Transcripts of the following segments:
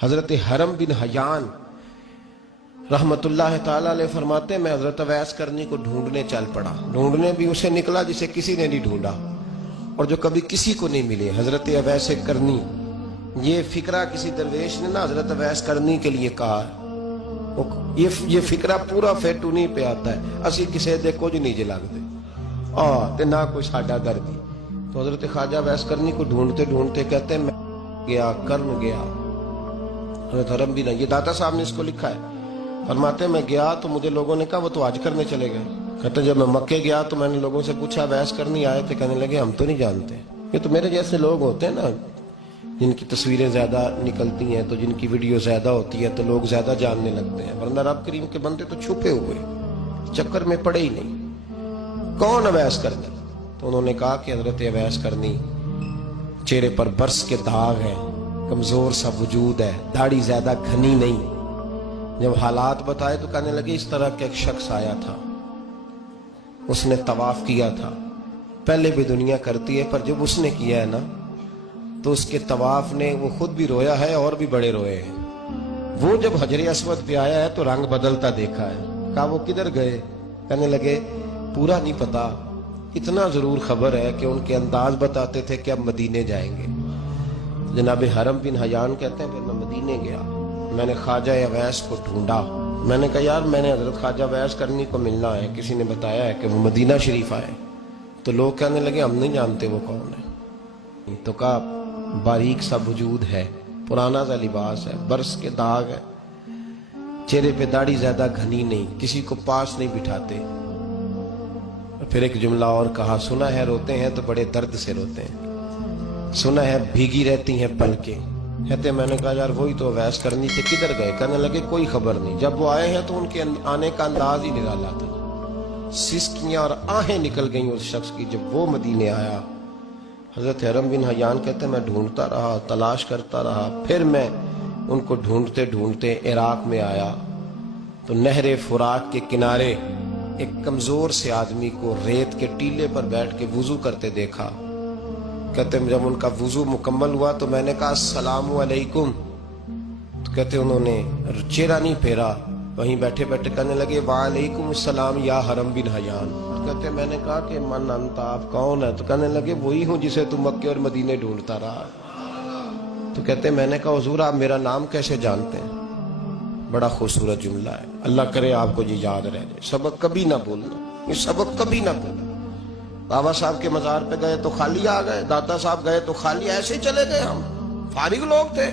حضرت حرم بن حیان رحمت اللہ تعالیٰ علیہ فرماتے ہیں میں حضرت اویس کرنی کو ڈھونڈنے چل پڑا. ڈھونڈنے بھی اسے نکلا جسے کسی نے نہیں ڈھونڈا اور جو کبھی کسی کو نہیں ملے. حضرت اویس کرنی، یہ فکرہ کسی درویش نے نا حضرت اویس کرنی کے لیے کہا. یہ فکرہ پورا فیٹ انہیں پہ آتا ہے. اسی کسی دے کچھ نہیں جے لگتے تے نہ کوئی ساڈا دردی. تو حضرت خواجہ اویس کرنی کو ڈھونڈتے ڈھونڈتے کہتے ہیں میں گیا کرن گیا. حضرت حرم بھی نہیں، یہ داتا صاحب نے اس کو لکھا ہے. فرماتے ہیں میں گیا تو مجھے لوگوں نے کہا وہ تو حج کرنے چلے گئے. کہتے ہیں جب میں مکے گیا تو میں نے لوگوں سے پوچھا اویس کرنی آئے تھے؟ کہنے لگے ہم تو نہیں جانتے. یہ تو میرے جیسے لوگ ہوتے ہیں نا جن کی تصویریں زیادہ نکلتی ہیں تو جن کی ویڈیو زیادہ ہوتی ہے تو لوگ زیادہ جاننے لگتے ہیں، ورنہ رب کریم کے بندے تو چھپے ہوئے چکر میں پڑے ہی نہیں. کون اویس کرنی؟ تو انہوں نے کہا کہ حضرت اویس کرنی، چہرے پر برس کے داغ ہیں، کمزور سا وجود ہے، داڑھی زیادہ گھنی نہیں. جب حالات بتائے تو کہنے لگے اس طرح کا ایک شخص آیا تھا، اس نے طواف کیا تھا. پہلے بھی دنیا کرتی ہے پر جب اس نے کیا ہے نا تو اس کے طواف نے وہ خود بھی رویا ہے اور بھی بڑے روئے ہیں. وہ جب حجر اسود پہ آیا ہے تو رنگ بدلتا دیکھا ہے. کہا وہ کدھر گئے؟ کہنے لگے پورا نہیں پتا، اتنا ضرور خبر ہے کہ ان کے انداز بتاتے تھے کہ اب مدینے جائیں گے. جناب حرم بن حیان کہتے ہیں پھر میں مدینے گیا، میں نے خواجہ اویس کو ڈھونڈا. میں نے کہا یار میں نے حضرت خواجہ اویس کرنی کو ملنا ہے، کسی نے بتایا ہے کہ وہ مدینہ شریف آئے. تو لوگ کہنے لگے ہم نہیں جانتے وہ کون ہے. تو کہا باریک سا وجود ہے، پرانا سا لباس ہے، برس کے داغ ہے، چہرے پہ داڑھی زیادہ گھنی نہیں، کسی کو پاس نہیں بٹھاتے. پھر ایک جملہ اور کہا سنا ہے روتے ہیں تو بڑے درد سے روتے ہیں، سنا ہے بھیگی رہتی ہیں پلکیں. کہتے ہیں میں نے کہا یار وہی تو اویس کرنی تھے، کدھر گئے؟ کہنے لگے کوئی خبر نہیں. جب وہ آئے ہیں تو ان کے آنے کا انداز ہی نرالا تھا. سسکیاں اور آہیں نکل گئیں اس شخص کی جب وہ مدینے آیا. حضرت حرم بن حیان کہتے ہیں میں ڈھونڈتا رہا، تلاش کرتا رہا. پھر میں ان کو ڈھونڈتے ڈھونڈتے عراق میں آیا تو نہر فرات کے کنارے ایک کمزور سے آدمی کو ریت کے ٹیلے پر بیٹھ کے وضو کرتے دیکھا. کہتے ہیں جب ان کا وضو مکمل ہوا تو میں نے کہا السلام علیکم. تو کہتے ہیں انہوں نے چہرہ نہیں پھیرا، وہیں بیٹھے بیٹھے کہنے لگے وعلیکم السلام یا حرم بن حیان. کہتے ہیں میں نے کہا کہ من انت، آپ کون ہے؟ تو کہنے لگے وہی ہوں جسے تم مکے اور مدینے ڈھونڈتا رہا. تو کہتے ہیں میں نے کہا حضور آپ میرا نام کیسے جانتے ہیں؟ بڑا خوبصورت جملہ ہے، اللہ کرے آپ کو یہ یاد رہ جائے. سبق کبھی نہ بھولنا، یہ سبق کبھی نہ بھولنا. بابا صاحب کے مزار پہ گئے تو خالی آ گئے، داتا صاحب گئے تو خالی ایسے ہی چلے گئے. ہم فارغ لوگ تھے،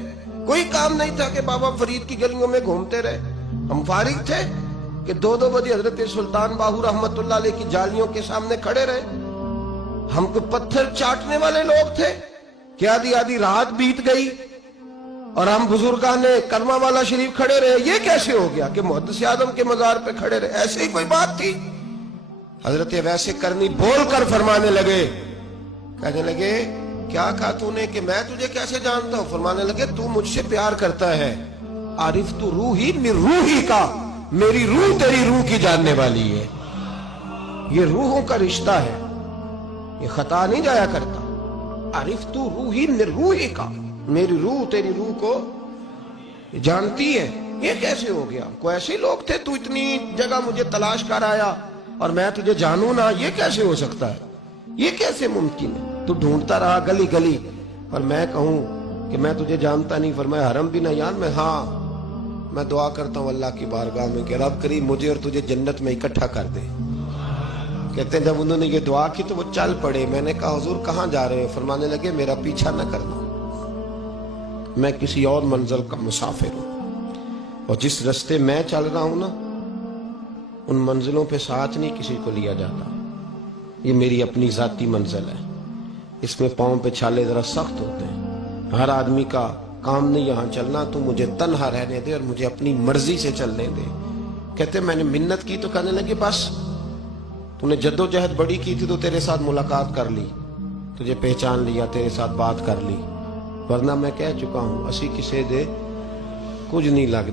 کوئی کام نہیں تھا کہ بابا فرید کی گلیوں میں گھومتے رہے. ہم فارغ تھے کہ 2 بجے حضرت سلطان باہو رحمت اللہ علیہ کی جالیوں کے سامنے کھڑے رہے. ہم کو پتھر چاٹنے والے لوگ تھے کہ آدھی رات بیت گئی اور ہم بزرگان کرما والا شریف کھڑے رہے. یہ کیسے ہو گیا کہ محدث اعظم کے مزار پہ کھڑے رہے؟ ایسے ہی کوئی بات تھی؟ حضرت اویس کرنی بول کر فرمانے لگے، کہنے لگے کیا کہا تو نے کہ میں تجھے کیسے جانتا ہوں؟ فرمانے لگے تو مجھ سے پیار کرتا ہے. عارف تو روحی من روحی کا، میری روح تیری روح کی جاننے والی ہے. یہ روحوں کا رشتہ ہے، یہ خطا نہیں جایا کرتا. عارف تو روحی من روحی کا، میری روح تیری روح کو جانتی ہے. یہ کیسے ہو گیا؟ کوئی ایسے لوگ تھے تو اتنی جگہ مجھے تلاش کر آیا اور میں تجھے جانوں نہ؟ یہ کیسے ہو سکتا ہے؟ یہ کیسے ممکن ہے؟ تو ڈھونڈتا رہا گلی گلی اور میں کہوں کہ میں تجھے جانتا نہیں. فرمایا حرم بن حیان میں ہاں میں دعا کرتا ہوں اللہ کی بارگاہ میں کہ رب کریم مجھے اور تجھے جنت میں اکٹھا کر دے. کہتے ہیں جب انہوں نے یہ دعا کی تو وہ چل پڑے. میں نے کہا حضور کہاں جا رہے ہو؟ فرمانے لگے میرا پیچھا نہ کرنا، میں کسی اور منزل کا مسافر ہوں اور جس رستے میں چل رہا ہوں نا ان منزلوں پہ ساتھ نہیں کسی کو لیا جاتا. یہ میری اپنی ذاتی منزل ہے، اس میں پاؤں پہ چھالے ذرا سخت ہوتے ہیں. ہر آدمی کا کام نہیں یہاں چلنا، تو مجھے تنہا رہنے دے اور مجھے اپنی مرضی سے چلنے دے. کہتے میں نے منت کی تو کہنے لگے بس تو نے جد و جہد بڑی کی تھی تو تیرے ساتھ ملاقات کر لی، تجھے پہچان لیا، تیرے ساتھ بات کر لی، ورنہ میں کہہ چکا ہوں اسی کسے دے کچھ نہیں لگتا.